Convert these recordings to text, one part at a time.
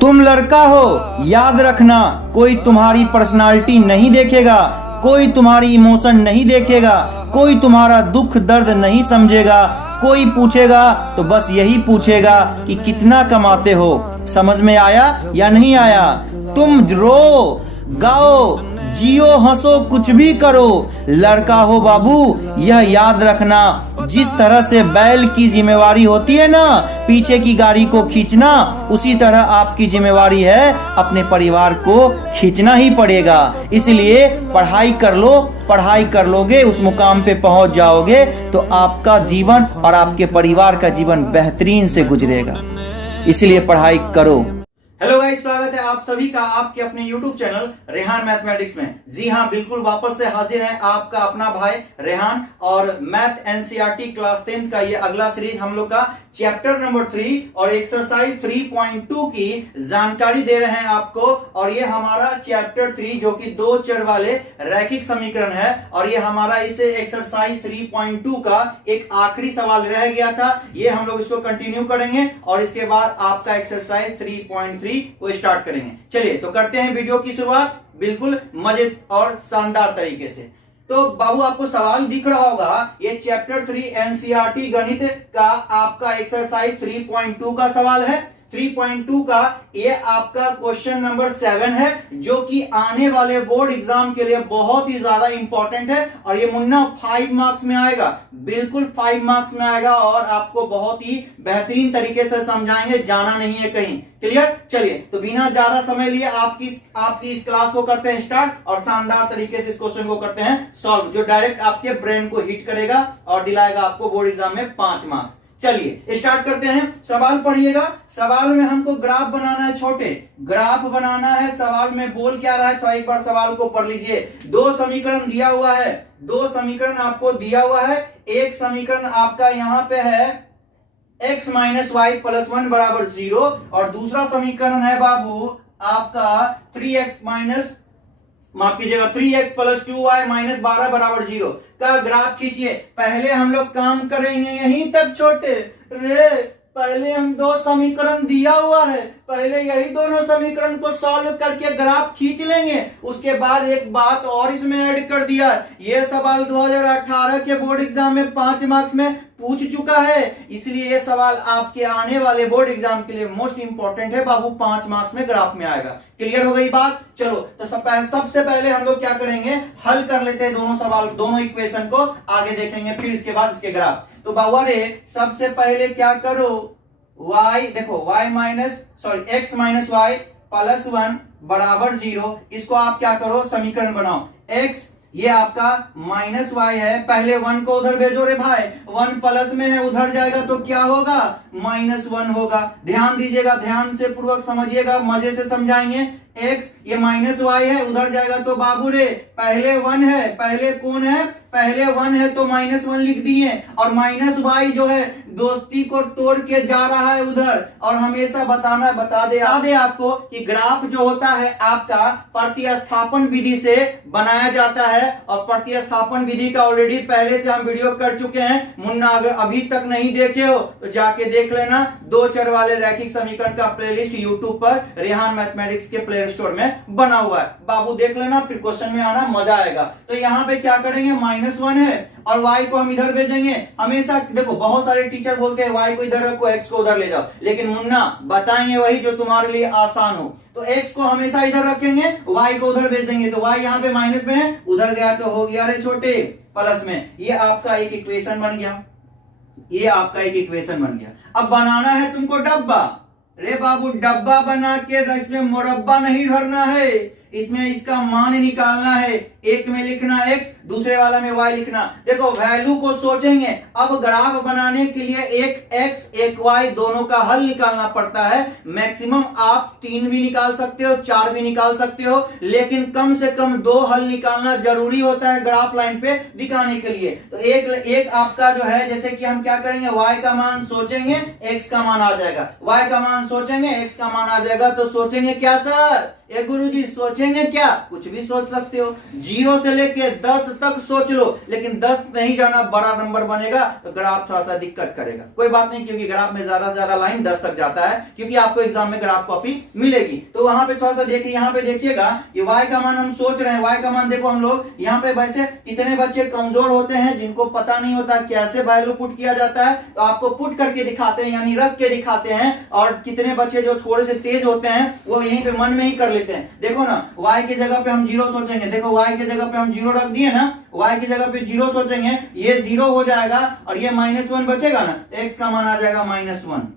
तुम लड़का हो, याद रखना, कोई तुम्हारी पर्सनालिटी नहीं देखेगा, कोई तुम्हारी इमोशन नहीं देखेगा, कोई तुम्हारा दुख दर्द नहीं समझेगा। कोई पूछेगा तो बस यही पूछेगा कि कितना कमाते हो। समझ में आया या नहीं आया? तुम रो, गाओ, जियो, हंसो, कुछ भी करो, लड़का हो बाबू, यह याद रखना। जिस तरह से बैल की जिम्मेवारी होती है ना पीछे की गाड़ी को खींचना, उसी तरह आपकी जिम्मेवारी है अपने परिवार को खींचना ही पड़ेगा। इसलिए पढ़ाई कर लो, पढ़ाई कर लोगे उस मुकाम पे पहुंच जाओगे तो आपका जीवन और आपके परिवार का जीवन बेहतरीन से गुजरेगा। इसलिए पढ़ाई करो। हेलो गाइस, स्वागत है आप सभी का आपके अपने YouTube चैनल रेहान मैथमेटिक्स में। जी हाँ, बिल्कुल वापस से हाजिर है आपका अपना भाई रेहान और मैथ एनसीईआरटी क्लास 10 का ये अगला सीरीज हम लोग का चैप्टर नंबर 3 और एक्सरसाइज 3.2 की जानकारी दे रहे हैं आपको। और ये हमारा चैप्टर 3 जो कि दो चर वाले रैखिक समीकरण है और ये हमारा इस एक्सरसाइज 3.2 का एक आखिरी सवाल रह गया था। ये हम लोग इसको कंटिन्यू करेंगे और इसके बाद आपका एक्सरसाइज 3.3 को स्टार्ट करेंगे। चलिए तो करते हैं वीडियो की शुरुआत बिल्कुल मजे और शानदार तरीके से। तो बाबू आपको सवाल दिख रहा होगा, ये चैप्टर 3 एनसीईआरटी गणित का आपका एक्सरसाइज 3.2 का सवाल है। 3.2 का ये आपका क्वेश्चन नंबर 7 है जो कि आने वाले बोर्ड एग्जाम के लिए बहुत ही ज्यादा इंपॉर्टेंट है और ये मुन्ना 5 मार्क्स में आएगा, बिल्कुल 5 मार्क्स में आएगा और आपको बहुत ही बेहतरीन तरीके से समझाएंगे, जाना नहीं है कहीं। क्लियर? चलिए तो बिना ज्यादा समय लिए आपकी इस क्लास को करते हैं स्टार्ट और शानदार तरीके से इस क्वेश्चन को करते हैं सॉल्व, जो डायरेक्ट आपके ब्रेन को हिट करेगा और दिलाएगा आपको बोर्ड एग्जाम में 5 मार्क्स। चलिए स्टार्ट करते हैं। सवाल पढ़िएगा। सवाल में हमको ग्राफ बनाना है, छोटे ग्राफ बनाना है। सवाल में बोल क्या रहा है तो एक बार सवाल को पढ़ लीजिए। दो समीकरण दिया हुआ है, दो समीकरण आपको दिया हुआ है। एक समीकरण आपका यहां पे है x माइनस वाई प्लस 1 बराबर 0 और दूसरा समीकरण है बाबू आपका 3x माइनस माफ कीजिएगा 3x प्लस 2y माइनस 12 बराबर 0 का ग्राफ खींचिए। पहले हम लोग काम करेंगे यहीं तक छोटे रे, पहले हम दो समीकरण दिया हुआ है, पहले यही दोनों समीकरण को सॉल्व करके ग्राफ खींच लेंगे। उसके बाद एक बात और इसमें ऐड कर दिया है, यह सवाल 2018 के बोर्ड एग्जाम में 5 मार्क्स में पूछ चुका है, इसलिए यह सवाल आपके आने वाले बोर्ड एग्जाम के लिए मोस्ट इंपॉर्टेंट है बाबू, 5 मार्क्स में ग्राफ में आएगा। क्लियर हो गई बात? चलो तो सबसे पहले हम लोग क्या करेंगे, हल कर लेते हैं दोनों सवाल, दोनों इक्वेशन को, आगे देखेंगे फिर इसके बाद इसके ग्राफ। तो बाबा रे सबसे पहले क्या करो, y देखो y minus x minus y plus 1 बराबर 0, इसको आप क्या करो समीकरण बनाओ। x ये आपका माइनस वाई है, पहले 1 को उधर भेजो रे भाई, 1 प्लस में है उधर जाएगा तो क्या होगा माइनस 1 होगा। ध्यान दीजिएगा, ध्यान से पूर्वक समझिएगा, मजे से समझाएंगे। x ये माइनस वाई है, उधर जाएगा तो बाबू रे पहले 1 है, पहले कौन है, पहले 1 है तो माइनस 1 लिख दिए और माइनस वाई जो है दोस्ती को तोड़ के जा रहा है उधर। और हमेशा बता दे आपको कि ग्राफ जो होता है आपका प्रतिस्थापन विधि से बनाया जाता है और प्रतिस्थापन विधि का ऑलरेडी पहले से हम वीडियो कर चुके हैं। मुन्ना अगर अभी तक नहीं देखे हो तो जाके देख लेना, दो चर वाले रैखिक समीकरण का प्लेलिस्ट यूट्यूब पर रेहान मैथमेटिक्स के प्ले स्टोर में बना हुआ है, बाबू देख लेना, फिर क्वेश्चन में आना मजा आएगा। तो यहाँ पे क्या करेंगे, -1 है और y को हम इधर भेजेंगे। हमेशा देखो बहुत सारे टीचर बोलते हैं y को इधर रखो x को उधर ले जाओ, लेकिन मुन्ना बताएंगे वही जो तुम्हारे लिए आसान हो। तो x को हमेशा इधर रखेंगे, y को उधर भेज देंगे, तो y यहाँ पे माइनस में है, उधर गया तो हो गया रे छोटे प्लस में। ये आपका एक इक्वेशन बन गया, ये आपका एक इक्वेशन बन गया। अब बनाना है तुमको डब्बा, रे बाबू डब्बा बना के इसमें मुरब्बा नहीं भरना है, इसमें इसका मान निकालना है। एक में लिखना x, दूसरे वाला में y लिखना। देखो वैल्यू को सोचेंगे, अब ग्राफ बनाने के लिए एक x एक y दोनों का हल निकालना पड़ता है। मैक्सिमम आप 3 भी निकाल सकते हो, 4 भी निकाल सकते हो, लेकिन कम से कम 2 हल निकालना जरूरी होता है ग्राफ लाइन पे दिखाने के लिए। तो एक आपका जो है, जैसे कि हम क्या करेंगे, y का मान सोचेंगे x का मान आ जाएगा, y का मान सोचेंगे x का मान आ जाएगा। तो सोचेंगे क्या सर, ए गुरुजी सोचेंगे क्या, कुछ भी सोच सकते हो, 0 से लेके 10 तक सोच लो, लेकिन 10 नहीं जाना, बड़ा नंबर बनेगा तो ग्राफ थोड़ा सा दिक्कत करेगा। कोई बात नहीं, क्योंकि ग्राफ में ज्यादा से ज्यादा लाइन 10 तक जाता है, क्योंकि आपको एग्जाम में ग्राफ कॉपी मिलेगी। तो वहां पे थोड़ा सा देखिए, यहाँ पे देखिएगा ये y का मान हम सोच रहे हैं, y का मान देखो हम लोग यहाँ पे वैसे कितने बच्चे कमजोर होते हैं जिनको पता नहीं होता कैसे वैल्यू पुट किया जाता है, तो आपको पुट करके दिखाते हैं, यानी रख के दिखाते हैं। और कितने बच्चे जो थोड़े से तेज होते हैं वो यहीं पे मन में ही कर लेते हैं। देखो ना, y की जगह पे हम 0 सोचेंगे, देखो y की जगह पे हम 0 रख दिए ना, y की जगह पे 0 सोचेंगे, ये 0 हो जाएगा और ये -1 बचेगा ना, x का मान आ जाएगा -1।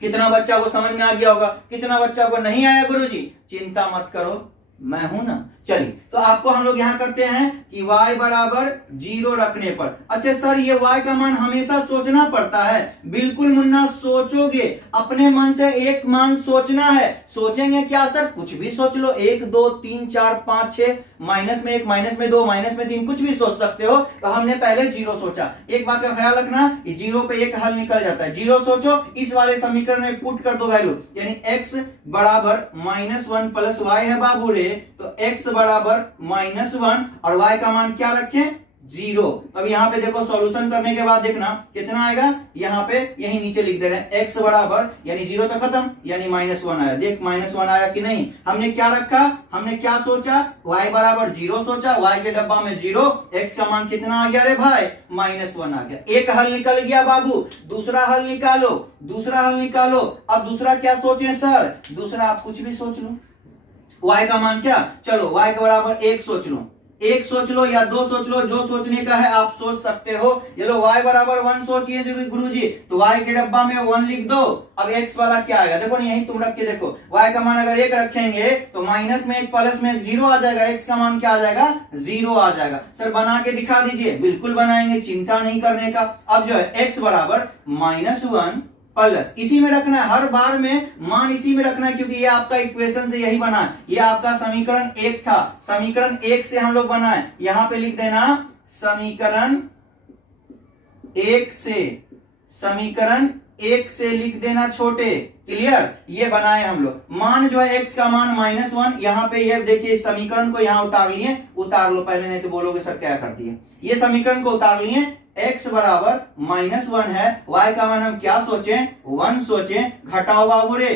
कितना बच्चा को समझ में आ गया होगा? कितना बच्चा को नहीं आया गुरुजी? चिंता मत करो, मैं हूं ना। चलिए, तो आपको हम लोग यहां करते हैं कि y बराबर 0 रखने पर, अच्छा सर ये y का मान हमेशा सोचना पड़ता है? बिल्कुल मुन्ना, सोचोगे, अपने मन से एक मान सोचना है। सोचेंगे क्या सर? कुछ भी सोच लो, 1 2 3 4 5 6, -1 -2 -3, कुछ भी सोच सकते हो। तो हमने पहले 0 सोचा। एक बात का ख्याल रखना, 0 पे एक हल निकल जाता है। 0 सोचो, इस वाले समीकरण में पुट कर दो वैल्यू, यानी x बराबर -1 प्लस y है बाबू रे, तो x बराबर -1 और y का मान क्या रखें? 0। अब यहाँ पे देखो, सॉल्यूशन करने के बाद देखना कितना आएगा, यहाँ पे यही नीचे लिख दे रहे हैं x बराबर, यानी 0 तो खत्म, यानी -1 आया। देख -1 आया कि नहीं? हमने क्या रखा, हमने क्या सोचा? y बराबर 0 सोचा, y के डब्बा में 0, x का मान कितना आ गया रे भाई? -1 आ गया। एक हल निकल गया बाबू, दूसरा हल निकालो, दूसरा हल निकालो। अब दूसरा क्या सोचें सर? दूसरा आप कुछ भी सोच लो। y का मान क्या? चलो y के बराबर 1 सोच लो, 1 सोच लो या 2 सोच लो, जो सोचने का है आप सोच सकते हो। ये लो y बराबर 1 सोचिए गुरुजी, तो y के डब्बा में 1 लिख दो। अब x वाला क्या आएगा? देखो ना, यही तुम रख के देखो, y का मान अगर 1 रखेंगे तो माइनस में 1 प्लस में 0 आ जाएगा, x का मान क्या आ जाएगा? 0 आ जाएगा। सर बना के दिखा दीजिए, बिल्कुल बनाएंगे, चिंता नहीं करने का। अब जो है x बराबर -1 प्लस, इसी में रखना है, हर बार में मान इसी में रखना है, क्योंकि ये आपका इक्वेशन से यही बना है। ये आपका समीकरण 1 था, समीकरण 1 से हम लोग बनाए, यहां पे लिख देना समीकरण 1 से, समीकरण 1 से लिख देना छोटे। क्लियर? ये बनाए हम लोग। मान जो है x का मान -1, यहाँ पे ये देखिए समीकरण को यहाँ उतार लिए, उतार लो पहले, नहीं तो बोलोगे सर क्या कर दिए। ये समीकरण को उतार लिए, x बराबर -1 है, y का मान हम क्या सोचें? 1 सोचें। घटाओ बाबू रे,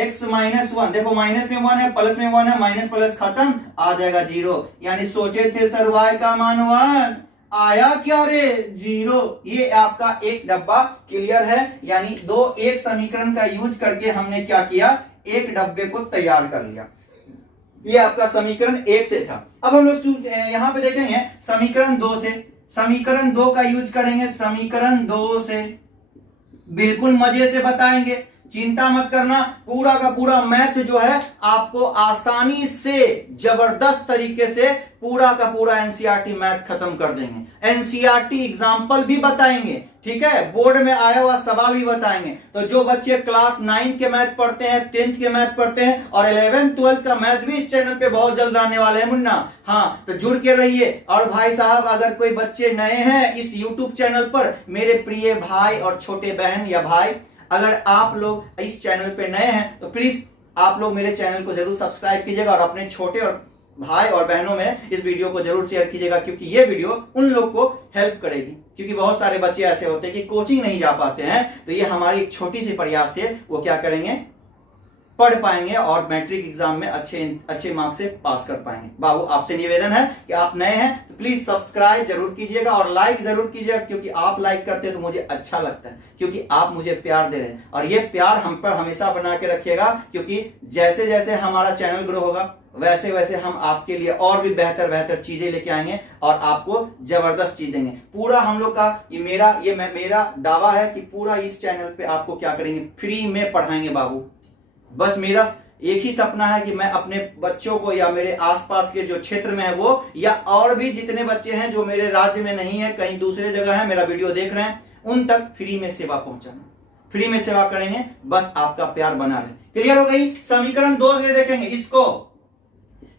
x -1, देखो माइनस में 1 है, प्लस में 1 है, माइनस प्लस खत्म, आ जाएगा 0। यानी सोचे थे सर y का मान 1, आया क्या रे? 0। ये आपका एक डब्बा क्लियर है, यानी एक समीकरण का यूज करके हमने क्या किया? एक डब्बे को तैयार कर लिया। ये आपका समीकरण 1 से था। अब हम लोग यहां पे देखेंगे समीकरण 2 से, समीकरण 2 का यूज करेंगे, समीकरण 2 से बिल्कुल मजे से बताएंगे, चिंता मत करना। पूरा का पूरा मैथ जो है आपको आसानी से, जबरदस्त तरीके से पूरा का पूरा एनसीईआरटी मैथ खत्म कर देंगे। एनसीईआरटी एग्जाम्पल भी बताएंगे, ठीक है, बोर्ड में आया हुआ सवाल भी बताएंगे। तो जो बच्चे क्लास 9 के मैथ पढ़ते हैं, 10th के मैथ पढ़ते हैं और 11th 12th का मैथ भी इस चैनल पे बहुत जल्द आने वाले हैं मुन्ना। हाँ, तो जुड़ के रहिए। और भाई साहब, अगर कोई बच्चे नए हैं इस यूट्यूब चैनल पर, मेरे प्रिय भाई और छोटे बहन या भाई, अगर आप लोग इस चैनल पे नए हैं तो प्लीज आप लोग मेरे चैनल को जरूर सब्सक्राइब कीजिएगा और अपने छोटे और भाई और बहनों में इस वीडियो को जरूर शेयर कीजिएगा, क्योंकि ये वीडियो उन लोग को हेल्प करेगी। क्योंकि बहुत सारे बच्चे ऐसे होते हैं कि कोचिंग नहीं जा पाते हैं, तो ये हमारी एक छोटी सी प्रयास से वो क्या करेंगे, पढ़ पाएंगे और मैट्रिक एग्जाम में अच्छे मार्क्स से पास कर पाएंगे। बाबू आपसे निवेदन है कि आप नए हैं तो प्लीज सब्सक्राइब जरूर कीजिएगा और लाइक जरूर कीजिएगा, क्योंकि आप लाइक करते हैं तो मुझे अच्छा लगता है, क्योंकि आप मुझे प्यार दे रहे हैं। और ये प्यार हम पर हमेशा बना के रखिएगा, क्योंकि जैसे जैसे हमारा चैनल ग्रो होगा वैसे वैसे हम आपके लिए और भी बेहतर बेहतर चीजें लेके आएंगे और आपको जबरदस्त चीज देंगे। पूरा हम लोग का मेरा दावा है कि पूरा इस चैनल पे आपको क्या करेंगे, फ्री में पढ़ाएंगे बाबू। बस मेरा एक ही सपना है कि मैं अपने बच्चों को या मेरे आसपास के जो क्षेत्र में है वो, या और भी जितने बच्चे हैं जो मेरे राज्य में नहीं है, कहीं दूसरे जगह है, मेरा वीडियो देख रहे हैं, उन तक फ्री में सेवा पहुंचाना, फ्री में सेवा करेंगे। बस आपका प्यार बना रहे। क्लियर हो गई? समीकरण 2 से देखेंगे इसको,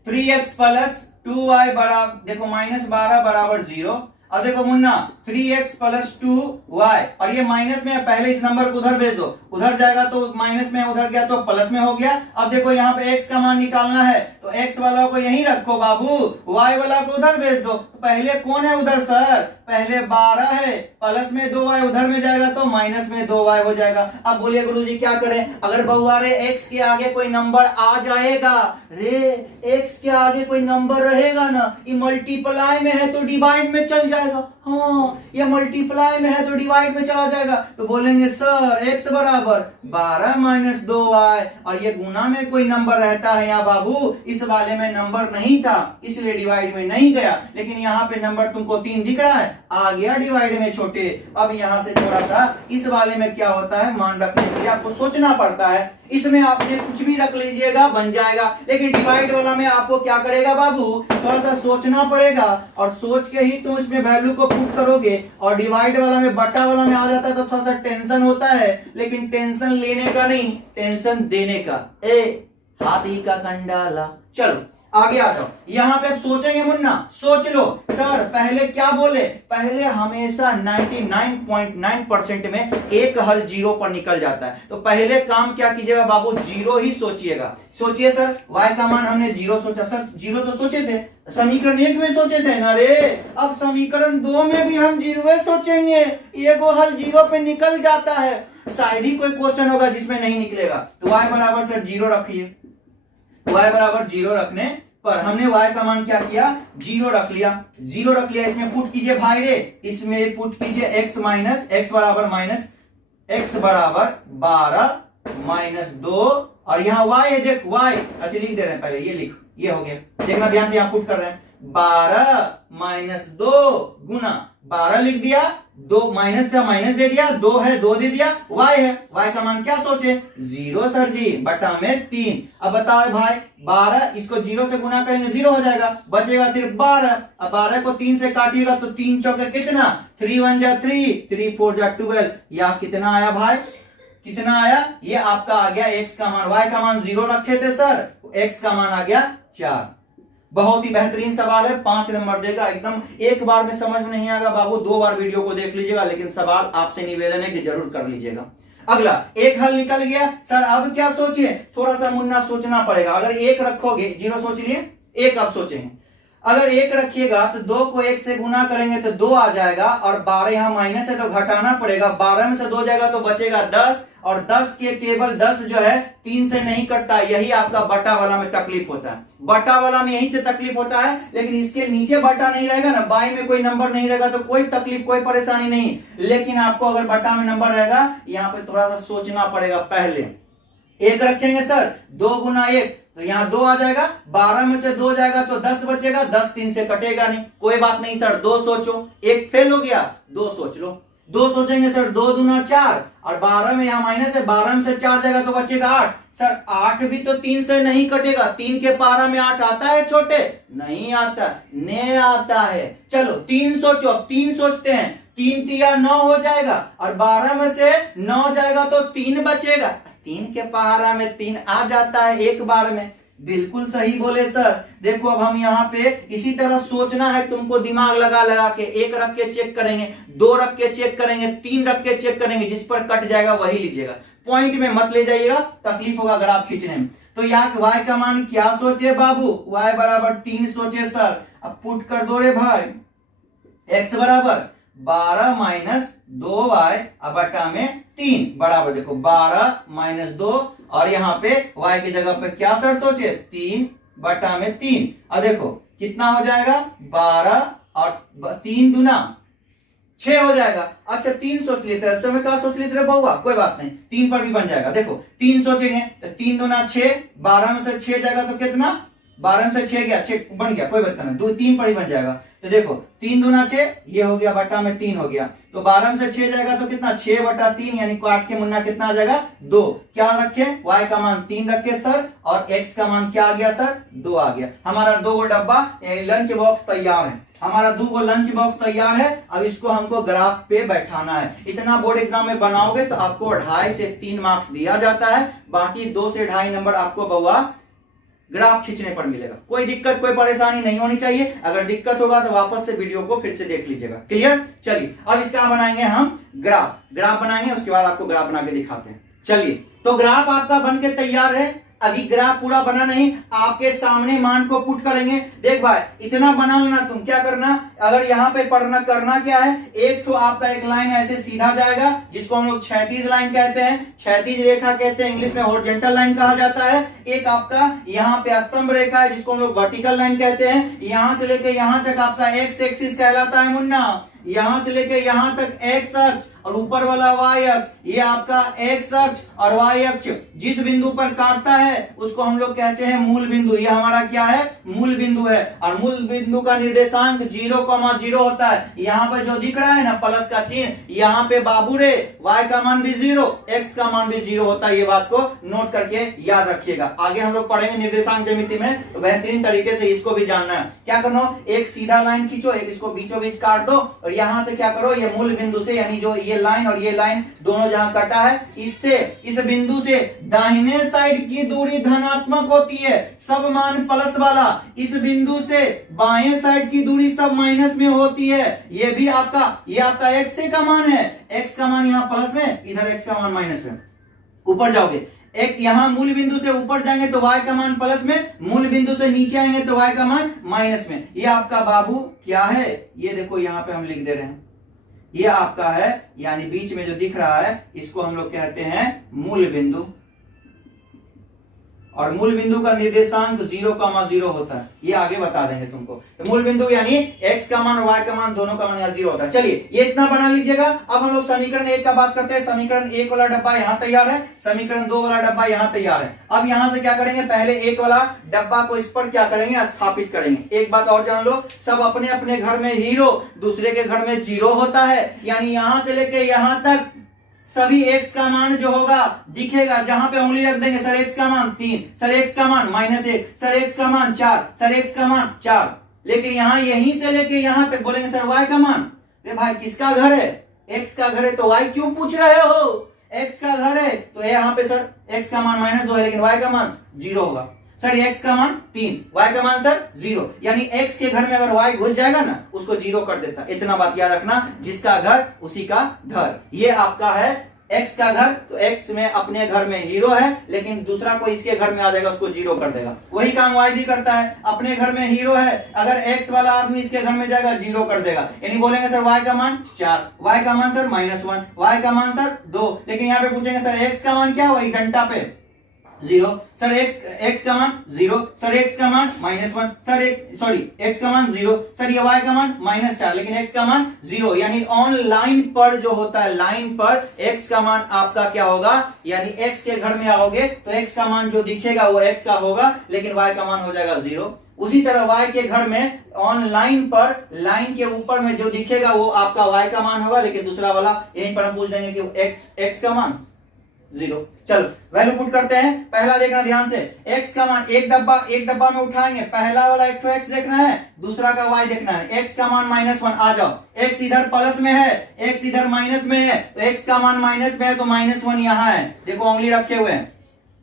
3x प्लस 2y बराबर, देखो -12 बराबर 0। अब देखो मुन्ना 3x प्लस 2y, और ये माइनस में है, पहले इस नंबर को उधर भेज दो, उधर जाएगा तो माइनस में, उधर गया तो प्लस में हो गया। अब देखो यहाँ पे x का मान निकालना है, तो x वाला को यहीं रखो बाबू, y वाला को उधर भेज दो। तो पहले कौन है उधर सर, पहले 12 है, प्लस में 2y उधर में जाएगा तो माइनस में 2y हो जाएगा। अब बोलिए गुरुजी क्या करें, अगर बहुआ रे x के आगे कोई नंबर आ जाएगा, रे x के आगे कोई नंबर रहेगा ना, ये मल्टीप्लाई में है तो डिवाइड में चल जाएगा। हाँ, ये मल्टीप्लाई में है तो डिवाइड में चला जाएगा, तो बोलेंगे सर x बराबर 12 माइनस 2y, और ये गुना में कोई नंबर रहता है यहाँ बाबू, इस वाले में नंबर नहीं था इसलिए डिवाइड में नहीं गया, लेकिन यहाँ पे नंबर तुमको 3 दिख रहा है, आ गया डिवाइड में छोटे। अब यहाँ से थोड़ा सा इस वाले में क्या होता है, मान रखने के लिए आपको सोचना पड़ता है, इसमें आपने कुछ भी रख लीजिएगा बन जाएगा, लेकिन डिवाइड वाला में आपको क्या करेगा बाबू, थोड़ा सा सोचना पड़ेगा, और सोच के ही तुम इसमें वैल्यू को पुट करोगे। और डिवाइड वाला में, बटा वाला में आ जाता है तो थोड़ा सा टेंशन होता है, लेकिन टेंशन लेने का नहीं, टेंशन देने का। ए हाथी का कंडाला। चलो आगे आ जाओ, यहाँ पे अब सोचेंगे मुन्ना, सोच लो सर पहले क्या बोले, पहले हमेशा 99.9% में एक हल जीरो पर निकल जाता है, तो पहले काम क्या कीजिएगा बाबू, जीरो ही सोचिएगा। सोचिए सर y का मान हमने जीरो सोचा, सर जीरो तो सोचे थे, समीकरण 1 में सोचे थे ना रे, अब समीकरण 2 में भी हम जीरो सोचेंगे, एगो हल जीरो पे निकल जाता है, शायद ही कोई क्वेश्चन होगा जिसमें नहीं निकलेगा। तो y बराबर सर जीरो रखिए, y बराबर जीरो रखने पर हमने y का मान क्या किया, जीरो रख लिया, जीरो रख लिया, इसमें पुट कीजिए भाई रे, इसमें पुट कीजिए x माइनस x बराबर माइनस x बराबर 12 माइनस 2, और यहाँ y है, देख y, अच्छा लिख दे रहे हैं पहले, ये लिख, ये हो गया, देखना ध्यान से, यहाँ पुट कर रहे हैं 12 माइनस 2 गुना 12 लिख दिया, 2 माइनस था माइनस दे दिया, 2 है 2 दे दिया, y है, y का मान क्या सोचे, 0 सर जी, बटा में 3। अब बताओ भाई 12 इसको 0 से गुना करेंगे 0 हो जाएगा, बचेगा सिर्फ 12। अब 12 को 3 से काटिएगा तो 3 चौके कितना, 3 1 जा 3, 3 4 जा 12, या कितना आया भाई, कितना आया, ये आपका आ गया x का मान, y का मान 0 रखे थे सर, x का मान आ गया 4। बहुत ही बेहतरीन सवाल है, 5 नंबर देगा एकदम, एक बार में समझ में नहीं आएगा बाबू, 2 बार वीडियो को देख लीजिएगा, लेकिन सवाल आपसे निवेदन है कि जरूर कर लीजिएगा। अगला एक हल निकल गया सर, अब क्या सोचे, थोड़ा सा मुन्ना सोचना पड़ेगा। अगर 1 रखोगे, 0 सोच लिए, 1 अब सोचेंगे, अगर 1 रखिएगा तो 2 को 1 से गुना करेंगे तो 2 आ जाएगा, और 12 यहाँ माइनस है तो घटाना पड़ेगा, 12 में से 2 जाएगा तो बचेगा 10, और 10 के टेबल 10 जो है 3 से नहीं कटता, यही आपका बटा वाला में तकलीफ होता है, बटा वाला में यही से तकलीफ होता है, लेकिन इसके नीचे बटा नहीं रहेगा ना, बाई में कोई नंबर नहीं रहेगा तो कोई तकलीफ कोई परेशानी नहीं, लेकिन आपको अगर बटा में नंबर रहेगा, यहाँ पे थोड़ा सा सोचना पड़ेगा। पहले 1 रखेंगे सर, 2 गुना 1 तो यहाँ 2 आ जाएगा, 12 में से 2 जाएगा तो 10 बचेगा, 10 3 से कटेगा नहीं, कोई बात नहीं सर, 2 सोचो, 1 फेल हो गया, 2 सोच लो, 2 सोचेंगे सर, 2 दूना 4, और 12 में यहाँ माइनस है, 12 में से 4 जाएगा तो बचेगा 8, सर 8 भी तो 3 से नहीं कटेगा, 3 के पारा में 8 आता है छोटे, नहीं आता, ने आता है। चलो 3 सोचो, अब 3 सोचते हैं, 3 तिया 9 हो जाएगा, और 12 में से 9 जाएगा तो 3 बचेगा, 3 के पारा में 3 आ जाता है एक बार में, बिल्कुल सही बोले सर। देखो अब हम यहाँ पे इसी तरह सोचना है तुमको, दिमाग लगा लगा के, 1 रख के चेक करेंगे, 2 रख के चेक करेंगे, 3 रख के चेक करेंगे, जिस पर कट जाएगा वही लीजिएगा, पॉइंट में मत ले जाइएगा, तकलीफ होगा ग्राफ खींचने में। तो यहाँ y का मान क्या सोचे बाबू, y बराबर 3 सोचे सर, अब पुट कर दो रे भाई, x बराबर 12 माइनस 2y बटा में 3 बराबर, देखो 12 माइनस 2, और यहाँ पे y की जगह पे क्या सर सोचे, 3 बटा में 3, अब देखो कितना हो जाएगा, 12 और 3 दूना 6 हो जाएगा। अच्छा 3 सोच लेते हैं, समय क्या सोच लेते बहुआ, कोई बात नहीं, 3 पर भी बन जाएगा। देखो 3 सोचेंगे तो 3 दूना 6, 12 में से 6 जाएगा तो कितना, 12 में से 6 गया, 6 बन गया, कोई बात नहीं, 2 3 पर ही बन जाएगा। तो देखो 3 दूना 6, ये हो गया, बटा में 3 हो गया, तो 12 में से 6 जाएगा तो कितना, 6 बटा 3, यानी काट के मुन्ना कितना आ जाएगा, 2। क्या रखे, y का मान 3 रखे सर, और x का मान क्या आ गया सर, 2 आ गया। हमारा 2 गो डब्बा लंच बॉक्स तैयार है, हमारा 2 गो लंच बॉक्स तैयार है। अब इसको हमको ग्राफ पे बैठाना है। इतना बोर्ड एग्जाम में बनाओगे तो आपको 2.5 से 3 मार्क्स दिया जाता है, बाकी 2 से 2.5 नंबर आपको बउआ ग्राफ खींचने पर मिलेगा। कोई दिक्कत कोई परेशानी नहीं होनी चाहिए। अगर दिक्कत होगा तो वापस से वीडियो को फिर से देख लीजिएगा। क्लियर? चलिए अब इसका बनाएंगे हम ग्राफ बनाएंगे, उसके बाद आपको ग्राफ बना के दिखाते हैं। चलिए तो ग्राफ आपका बन के तैयार है। अभी ग्राफ पूरा बना नहीं, आपके सामने मान को पुट करेंगे। देख भाई इतना बना लेना, तुम क्या करना, अगर यहाँ पे पढ़ना करना क्या है, एक तो आपका एक लाइन ऐसे सीधा जाएगा जिसको हम लोग क्षैतिज लाइन कहते हैं, क्षैतिज रेखा कहते हैं, इंग्लिश में हॉरिजॉन्टल लाइन कहा जाता है। एक आपका यहाँ पे स्तंभ रेखा है जिसको हम लोग वर्टिकल लाइन कहते हैं। यहां से लेके यहां तक आपका एक्स एक्सिस कहलाता है मुन्ना, यहां से लेके यहां तक एक्स अक्ष और ऊपर वाला वाई अक्ष, ये आपका एक्स अक्ष और वाई अक्ष जिस बिंदु पर काटता है उसको हम लोग कहते हैं मूल बिंदु। ये हमारा क्या है, मूल बिंदु है। और मूल बिंदु का निर्देशांक 0,0 होता है। यहाँ पे जो दिख रहा है ना प्लस का चिन्ह, यहाँ पे बाबू रे y का मान भी 0, x का मान भी 0 होता है। ये बात को नोट करके याद रखिएगा। आगे हम लोग पढ़ेंगे निर्देशांक ज्यामिति में, तो बेहतरीन तरीके से इसको भी जानना है। क्या करना, एक सीधा लाइन खींचो, एक इसको बीचों बीच काट दो और यहां से क्या करो, ये मूल बिंदु से यानी जो ये लाइन और ये लाइन दोनों जहां कटा है, इससे इस बिंदु से दाहिने साइड की दूरी धनात्मक होती है, सब मान प्लस वाला। इस बिंदु से बाएं साइड की दूरी सब माइनस में होती है। ये भी आपका, ये आपका एक्स का मान है, एक्स का मान यहाँ प्लस में, इधर एक्स का मान माइनस में। ऊपर जाओगे, एक यहां मूल बिंदु से ऊपर जाएंगे तो y का मान प्लस में, मूल बिंदु से नीचे आएंगे तो y का मान माइनस में। ये आपका बाबू क्या है, ये देखो यहां पे हम लिख दे रहे हैं, ये आपका है यानी बीच में जो दिख रहा है इसको हम लोग कहते हैं मूल बिंदु। और मूल बिंदु का निर्देशांक 0,0 होता है, ये आगे बता देंगे तुमको। तो मूल बिंदु यानी x का मान और y का मान दोनों का मान यहाँ 0 होता है। चलिए ये इतना बना लीजिएगा। अब हम लोग समीकरण 1 का बात करते हैं। समीकरण 1 वाला डब्बा यहाँ तैयार है, समीकरण 2 वाला डब्बा यहाँ तैयार है। अब यहाँ से क्या करेंगे, पहले 1 वाला डब्बा को इस पर क्या करेंगे, स्थापित करेंगे। एक बात और जान लो, सब अपने अपने घर में हीरो, दूसरे के घर में 0 होता है। यानी यहां से लेके यहां तक सभी x का मान जो होगा दिखेगा, जहां पे उंगली रख देंगे, सर x का मान 3, सर x का मान -1, सर x का मान 4, सर x का मान 4। लेकिन यहां यहीं से लेके यहां तक बोलेंगे सर y का मान। अरे भाई किसका घर है, x का घर है तो y क्यों पूछ रहे हो, x का घर है तो यहाँ पे सर x का मान -2 है, लेकिन y का मान 0 होगा। सर x का मान 3, y का मान सर 0, यानी x के घर में अगर y घुस जाएगा ना उसको 0 कर देता। इतना बात याद रखना, जिसका घर उसी का घर। ये आपका है x का घर, तो x में अपने घर में हीरो है, लेकिन दूसरा कोई इसके घर में आ जाएगा उसको 0 कर देगा। वही काम y भी करता है, अपने घर में हीरो है, अगर x वाला आदमी इसके घर में जाएगा 0 कर देगा। यानी बोलेंगे सर y का मान 4, y का मान सर -1, y का मान सर 2। लेकिन यहाँ पे पूछेंगे सर x का मान क्या, वही डंटा पे 0, सर x का मान 0, सर x का मान -1, सर x का मान 0, सर ये y का मान -4, लेकिन x का मान 0। यानी ऑन लाइन पर जो होता है, लाइन पर x का मान आपका क्या होगा, यानी x के घर में आओगे तो x का मान जो दिखेगा वो x का होगा, लेकिन y का मान हो जाएगा 0। उसी तरह y के घर में ऑन लाइन पर, लाइन के ऊपर में जो दिखेगा वो आपका y का मान होगा, लेकिन दूसरा वाला यहीं पर हम पूछ देंगे कि x का मान 0। चलो वैल्यू पुट करते हैं। पहला देखना ध्यान से, x का मान एक डब्बा में उठाएंगे, पहला वाला एक तो x देखना है, दूसरा का y देखना है। x का मान -1, आ जाओ, x इधर प्लस में है, x इधर माइनस में है, तो x का मान माइनस में है तो -1 यहाँ है, देखो उंगली रखे हुए हैं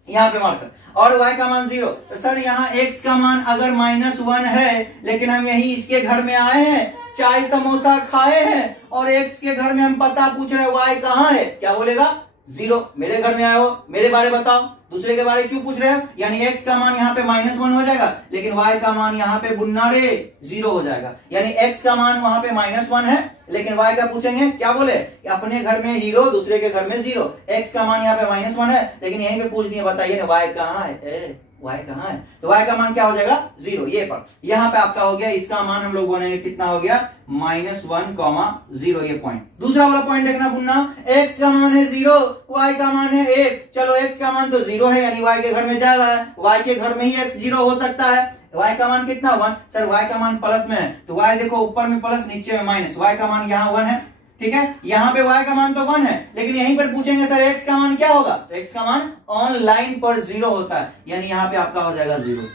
यहाँ पे मार्कर, और y का मान 0। तो सर यहाँ x का मान अगर -1 है, लेकिन हम यही इसके घर में आए हैं, चाय समोसा खाए हैं, और x के घर में हम पता पूछ रहे हैं y कहाँ है, क्या बोलेगा 0। मेरे घर में आए हो, मेरे बारे बताओ, दूसरे के बारे क्यों पूछ रहे हो। यानी x का मान यहाँ पे -1 हो जाएगा, लेकिन y का मान यहाँ पे बुन्ना रे 0 हो जाएगा। यानी x का मान वहां पे -1 है, लेकिन y का पूछेंगे क्या बोले, अपने घर में हीरो, दूसरे के घर में 0। x का मान यहाँ पे -1 है, लेकिन यहीं पे पूछ दिए, बताइए ना y कहाँ है, y कहाँ है, तो y का मान क्या हो जाएगा 0। ये पर यहाँ पे आपका हो गया, इसका मान हम लोग बोलेंगे कितना हो गया -1,0। ये पॉइंट। दूसरा वाला पॉइंट देखना बुन्ना, x का मान है 0, y का मान है 1। चलो x का मान तो 0 है, यानी y के घर में जा रहा है, y के घर में ही x 0 हो सकता है। y का मान कितना 1, सर y का मान प्लस में है, तो y देखो ऊपर में प्लस नीचे में माइनस, y का मान यहाँ 1 है, ठीक है। यहाँ पे y का मान तो 1 है, लेकिन यहीं पर पूछेंगे सर x का मान क्या होगा, तो x का मान ऑन लाइन पर 0 होता है, यानी यहाँ पे आपका हो जाएगा 0।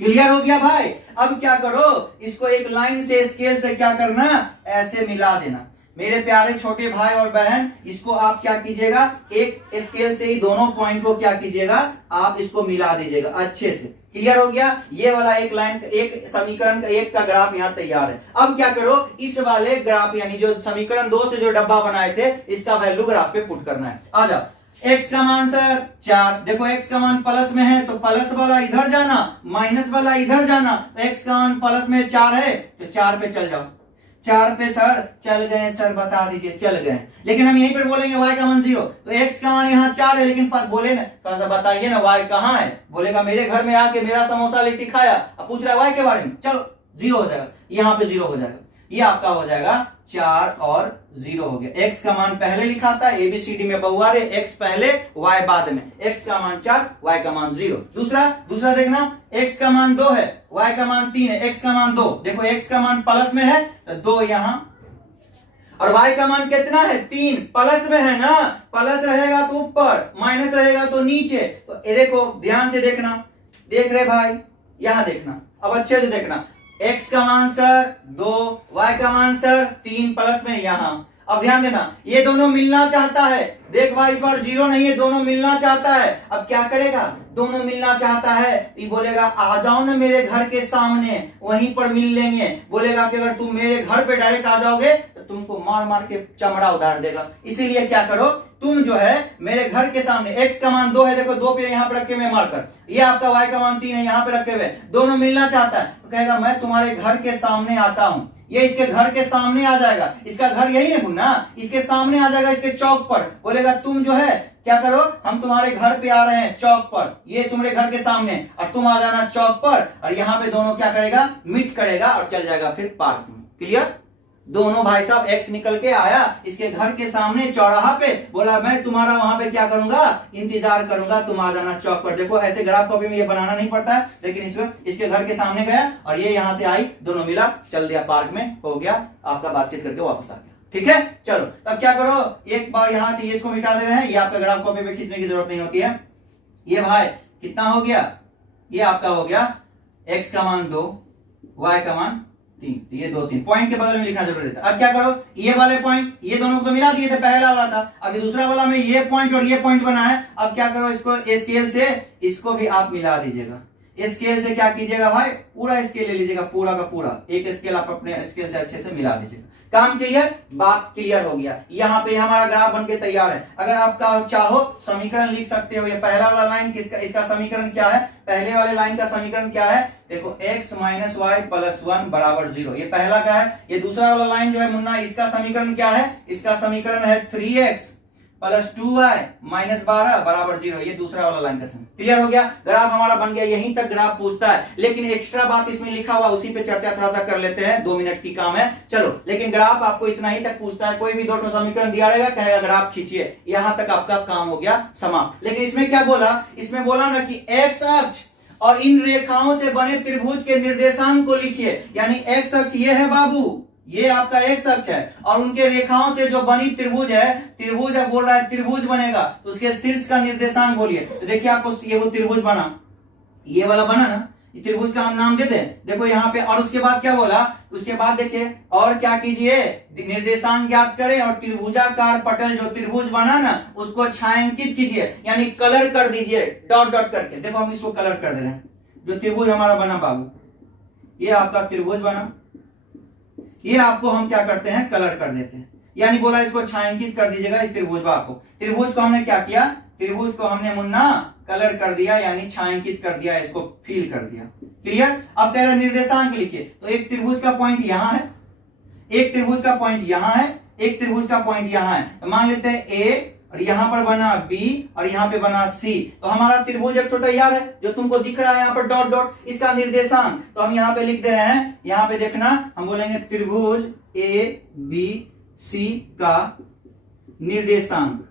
क्लियर हो गया भाई। अब क्या करो, इसको एक लाइन से, स्केल से क्या करना, ऐसे मिला देना। मेरे प्यारे छोटे भाई और बहन, इसको आप क्या कीजिएगा, एक स्केल से ही दोनों पॉइंट को क्या कीजिएगा, आप इसको मिला दीजिएगा अच्छे से। क्लियर हो गया? ये वाला एक लाइन, एक समीकरण का एक का ग्राफ यहाँ तैयार है। अब क्या करो, इस वाले ग्राफ यानी जो समीकरण 2 से जो डब्बा बनाए थे, इसका वैल्यू ग्राफ पे पुट करना है। आ जाओ, x का मान सर 4, देखो x का मान प्लस में है तो प्लस वाला इधर जाना, माइनस वाला इधर जाना, तो x का मान प्लस में 4 है तो 4 पे चल जाओ। 4 पे सर चल गए, सर बता दीजिए चल गए, लेकिन हम यहीं पर बोलेंगे y का मान 0, तो x का मान यहाँ 4 है, लेकिन बोले ना थोड़ा सा बताइए ना y कहाँ है, बोलेगा मेरे घर में आके मेरा समोसा लिट्टी खाया, अब पूछ रहा है y के बारे में, चलो 0 हो जाएगा, यहाँ पे 0 हो जाएगा, ये आपका हो जाएगा 4 और 0 हो गया। x का मान पहले लिखा था, ABCD में बहुआ रे, x पहले y बाद में, x का मान 4, y का मान 0। दूसरा देखना, x का मान 2 है, y का मान 3 है, x का मान 2, देखो x का मान प्लस में है तो 2 यहां, और y का मान कितना है 3, प्लस में है ना, प्लस रहेगा तो ऊपर, माइनस रहेगा तो नीचे, तो ये देखो ध्यान से देखना, देख रहे भाई, यहां देखना, अब अच्छे से देखना, x का मान सर 2, y का मान सर 3, प्लस में यहां। अब ध्यान देना, ये दोनों मिलना चाहता है, देख भाई इस बार 0 नहीं है, दोनों मिलना चाहता है। अब क्या करेगा, दोनों मिलना चाहता है, ये बोलेगा आ जाओ ना मेरे घर के सामने, वहीं पर मिल लेंगे। बोलेगा कि अगर तुम मेरे घर पे डायरेक्ट आ जाओगे तो तुमको मार मार के चमड़ा उतार देगा, इसीलिए क्या करो, तुम जो है मेरे घर के सामने, x का मान 2 है, देखो 2 पे यहाँ पे रखे हुए मार्कर, ये आपका y का मान 3 है, यहाँ पे रखे हुए, दोनों मिलना चाहता है, तो कहेगा मैं तुम्हारे घर के सामने आता हूं, ये इसके घर के सामने आ जाएगा, इसका घर यही है ना, इसके सामने आ जाएगा, इसके चौक पर, बोलेगा तुम जो है क्या करो, हम तुम्हारे घर पे आ रहे हैं चौक पर, ये तुम्हारे घर के सामने, और तुम आ जाना चौक पर, और यहाँ पे दोनों क्या करेगा, मीट करेगा और चल जाएगा फिर पार्क में। क्लियर? दोनों भाई साहब, x निकल के आया इसके घर के सामने चौराहा पे, बोला मैं तुम्हारा वहां पे क्या करूंगा, इंतजार करूंगा, तुम आ जाना चौक पर। देखो ऐसे ग्राफ कॉपी में ये बनाना नहीं पड़ता है, लेकिन इसके घर के सामने गया और ये यहां से आई, दोनों मिला, चल दिया पार्क में, हो गया आपका, बातचीत करके वापस आ गया। ठीक है, चलो तब क्या करो, एक बार यहाँ से इसको मिटा दे रहे हैं, ये आपका ग्राफ कॉपी में खींचने की जरूरत नहीं होती है। ये भाई कितना हो गया, ये आपका हो गया x का मान 2, y का मान 3, तो ये 2 3 पॉइंट के बगल में लिखना जरूरी था। अब क्या करो, ये वाले पॉइंट, ये दोनों को तो मिला दिए थे, पहला वाला था, अभी दूसरा वाला में ये पॉइंट और ये पॉइंट बना है। अब क्या करो, इसको स्केल से इसको भी आप मिला दीजिएगा। स्केल से क्या कीजिएगा भाई, पूरा स्केल ले लीजिएगा, पूरा का पूरा एक स्केल आप अपने स्केल से अच्छे से मिला दीजिएगा। काम क्लियर, बात क्लियर हो गया। यहाँ पे हमारा ग्राफ बनके तैयार है। अगर आपका चाहो समीकरण लिख सकते हो। ये पहला वाला लाइन किसका, इसका समीकरण क्या है, पहले वाले लाइन का समीकरण क्या है, देखो x माइनस वाई प्लस 1 बराबर 0, ये पहला का है। ये दूसरा वाला लाइन जो है मुन्ना, इसका समीकरण क्या है, इसका समीकरण है 3x प्लस 2y माइनस 12 बराबर 0, ये दूसरा वाला लाइन का समीकरण। क्लियर हो गया, ग्राफ हमारा बन गया। यहीं तक ग्राफ पूछता है, लेकिन एक्स्ट्रा बात इसमें लिखा हुआ, उसी पे चर्चा थोड़ा सा कर लेते हैं, 2 मिनट की काम है। चलो, लेकिन ग्राफ आपको इतना ही तक पूछता है। कोई भी 2 समीकरण दिया रहेगा, कहेगा ग्राफ खींचिए, यहां तक आपका काम हो गया समाप्त। लेकिन इसमें क्या बोला, इसमें बोला ना कि x अक्ष और इन रेखाओं से बने त्रिभुज के निर्देशांक को लिखिए। यानी x अक्ष ये है बाबू, ये आपका x अक्ष है, और उनके रेखाओं से जो बनी त्रिभुज है, त्रिभुज बोल रहा है त्रिभुज बनेगा, तो उसके शीर्ष का निर्देशांक बोलिए। तो देखिए आपको ये वो त्रिभुज बना, ये वाला बना ना, ये त्रिभुज का हम नाम दे दें, देखो यहाँ पे। और उसके बाद क्या बोला, उसके बाद देखिए और क्या कीजिए, निर्देशांक ज्ञात करें और त्रिभुजाकार पटल जो त्रिभुज बना ना, उसको छायांकित कीजिए, यानी कलर कर दीजिए डॉट डॉट करके। देखो हम इसको कलर कर दे रहे हैं, जो त्रिभुज हमारा बना बाबू, ये आपका त्रिभुज बना, ये आपको हम क्या करते हैं, कलर कर देते हैं। यानी बोला इसको छायांकित कर दीजिएगा इस त्रिभुज को। त्रिभुज को हमने क्या किया, त्रिभुज को हमने मुन्ना कलर कर दिया, यानी छायांकित कर दिया, इसको फिल कर दिया। क्लियर। अब कह रहे निर्देशांक लिखिए, तो एक त्रिभुज का पॉइंट यहां है, एक त्रिभुज का पॉइंट यहां है, एक त्रिभुज का पॉइंट यहां है। तो मान लेते हैं ए, और यहां पर बना B और यहां पे बना C। तो हमारा त्रिभुज एक छोटा यार है जो तुमको दिख रहा है यहाँ पर डॉट डॉट, इसका निर्देशांक तो हम यहाँ पे लिख दे रहे हैं। यहाँ पे देखना, हम बोलेंगे त्रिभुज ABC का निर्देशांक,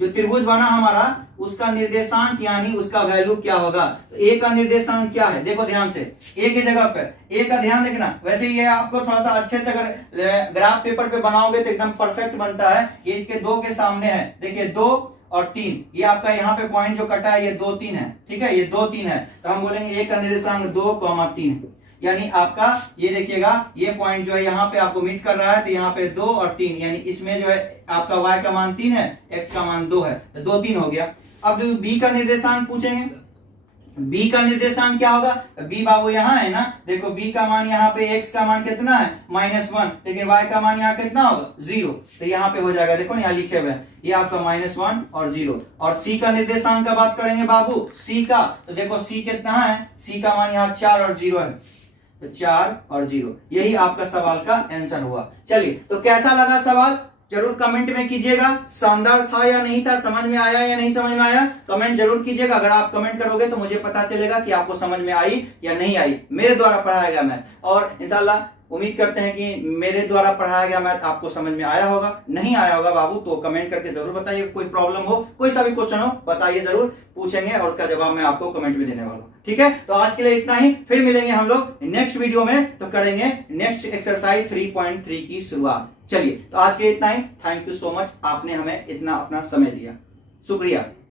जो त्रिभुज बना हमारा उसका निर्देशांक यानी उसका वैल्यू क्या होगा। तो ए का निर्देशांक क्या है, देखो ध्यान से, ए की जगह पर ए का ध्यान देखना। वैसे ये आपको थोड़ा सा अच्छे से अगर ग्राफ पेपर पे बनाओगे तो एकदम परफेक्ट बनता है। ये इसके 2 के सामने है, देखिए 2 और 3, ये आपका यहाँ पे पॉइंट जो कटा है ये 2 3 है, ठीक है, ये 2 3 है। तो हम बोलेंगे ए का निर्देशांक 2, 3 है। यानी आपका ये देखिएगा, ये पॉइंट जो है यहाँ पे आपको मीट कर रहा है, तो यहाँ पे 2 और 3, यानी इसमें जो है आपका y का मान 3 है, x का मान 2 है, तो 2 3 हो गया। अब b का निर्देशांक पूछेंगे, b का निर्देशांक क्या होगा? b बाबू यहाँ है ना, देखो b का मान यहाँ पे x का मान कितना है -1, लेकिन y का मान यहाँ कितना होगा 0, तो यहाँ पे हो जाएगा, देखो यहाँ लिखे हुए हैं ये आपका -1 और 0। और c का निर्देशांक का बात करेंगे बाबू, c का, तो देखो c कितना है, c का मान यहाँ 4 और 0 है, तो 4 और 0, यही आपका सवाल का आंसर हुआ। चलिए, तो कैसा लगा सवाल जरूर कमेंट में कीजिएगा, शानदार था या नहीं था, समझ में आया या नहीं समझ में आया, कमेंट जरूर कीजिएगा। अगर आप कमेंट करोगे तो मुझे पता चलेगा कि आपको समझ में आई या नहीं आई मेरे द्वारा पढ़ाया गया मैथ। और इंशाल्लाह उम्मीद करते हैं कि मेरे द्वारा पढ़ाया गया मैथ आपको समझ में आया होगा। नहीं आया होगा बाबू तो कमेंट करके जरूर बताइए, कोई प्रॉब्लम हो, कोई सा भी क्वेश्चन हो बताइए, जरूर पूछेंगे और उसका जवाब मैं आपको कमेंट में देने वाला हूं। ठीक है, तो आज के लिए इतना ही, फिर मिलेंगे हम लोग नेक्स्ट वीडियो में, तो करेंगे नेक्स्ट एक्सरसाइज 3.3 की शुरुआत। चलिए, तो आज के लिए इतना ही। थैंक यू सो मच, आपने हमें इतना अपना समय दिया, शुक्रिया।